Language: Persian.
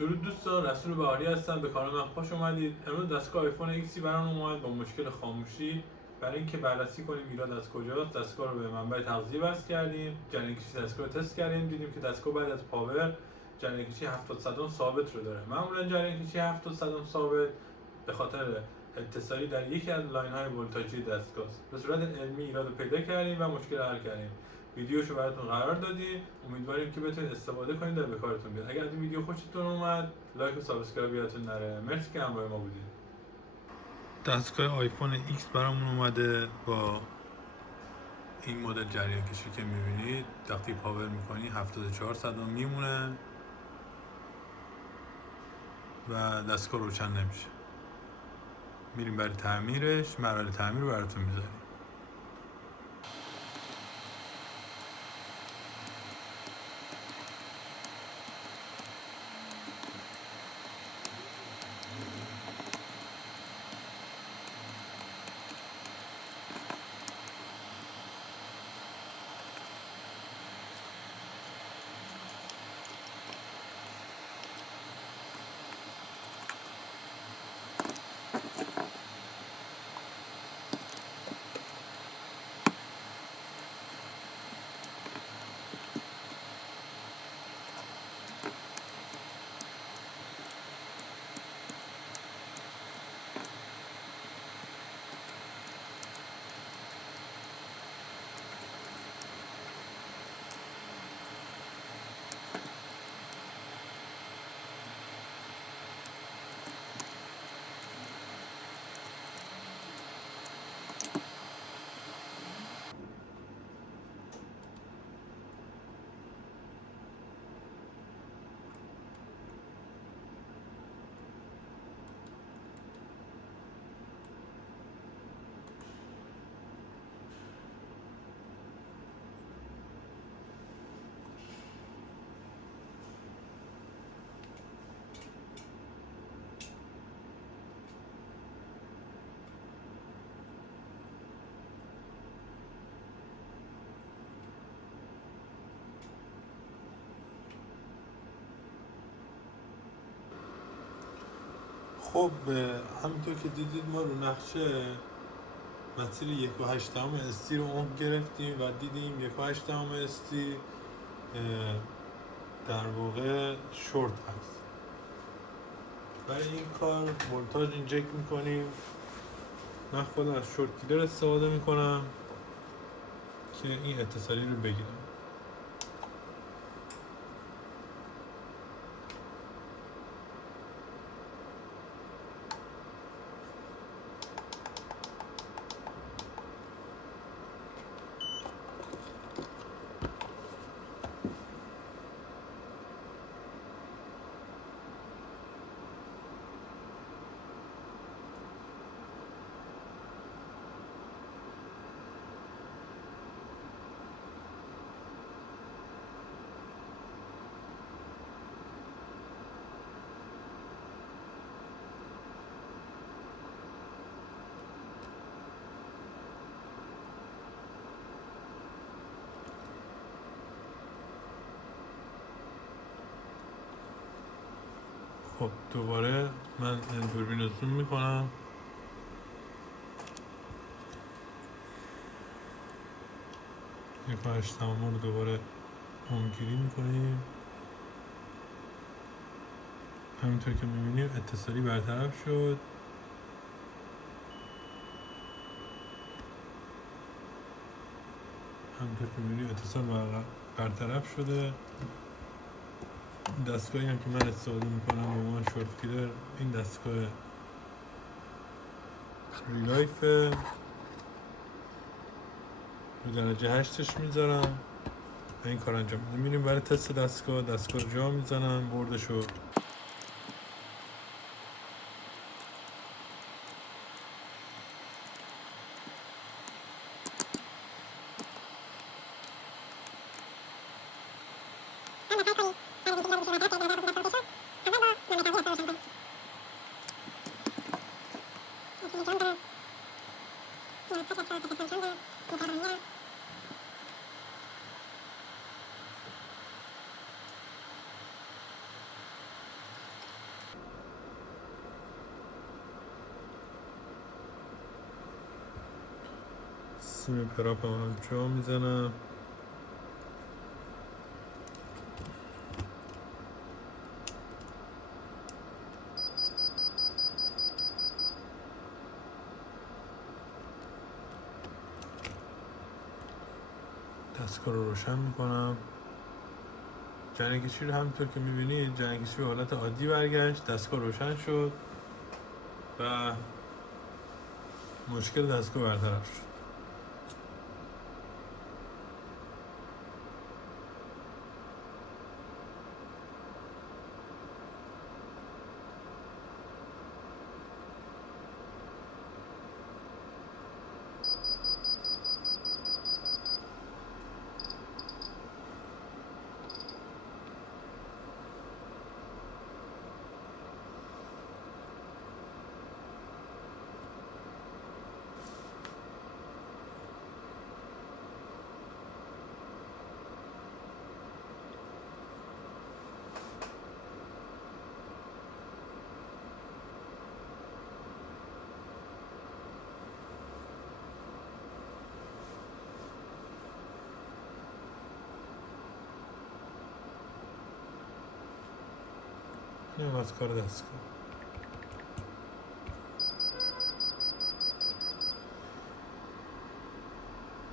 درود دوستان، رسول بهاری هستم. به کانال من خوش اومدید. امروز دستگاه آیفون ایکسی برام اومد با مشکل خاموشی. برای اینکه بررسی کنیم ایراد از کجاست، دستگاه رو به منبع تغذیه وصل کردیم، جریان کشی دستگاه رو تست کردیم، دیدیم که دستگاه بعد از پاور جریان کشی 70 صدم ثابت رو داره. معمولا جریان کشی 70 صدم ثابت به خاطر اتصالی در یکی از لاین های ولتاژی دستگاه است. به صورت علمی ایراد رو پیدا کردیم و مشکل رو حل کردیم. ویدیوشو براتون قرار دادیم. امیدواریم که بتونید استفاده کنید و به کارتون بیاد. اگر از این ویدیو خوشتون اومد، لایک و سابسکرایب یادتون نره. مرسی که همراه ما بودید. دستگاه آیفون ایکس برامون اومده با این مدل جریان کشی که میبینید. وقتی پاور میکنی 74 صدم میمونه و دستگاه روشن نمیشه. میریم برای تعمیرش. مراحل تعمیر رو براتون میذاریم. خب همینطور که دیدید ما رو نقشه مسیر 1.8 استی رو عمق گرفتیم و دیدیم 1.8 استی در واقع شورت هست. برای این کار ولتاژ اینجکت میکنیم. من خودم از شورت کیلر استفاده میکنم که این اتصالی رو بگیرم. خب دوباره من دوربین رو زوم میکنم. یک تمام رو دوباره همگیری میکنیم. همینطور که میبینیم اتصالی برطرف شد. همینطور که میبینیم اتصال برطرف شده. دستگاهی هم که من استفاده میکنم به عنوان شورت کیلر این دستگاه ریلایف رو درجه 8ش میذارم و این کار انجام میدم. میریم برای تست دستگاه رو جا میزنم، بردشو سیم پراپ هم جا میزنم. دستگاه رو روشن میکنم. جنگیچی رو همونطور که میبینید جنگیچی به حالت عادی برگشت، دستگاه روشن شد و مشکل دستگاه برطرف شد. این از کار دستگاه.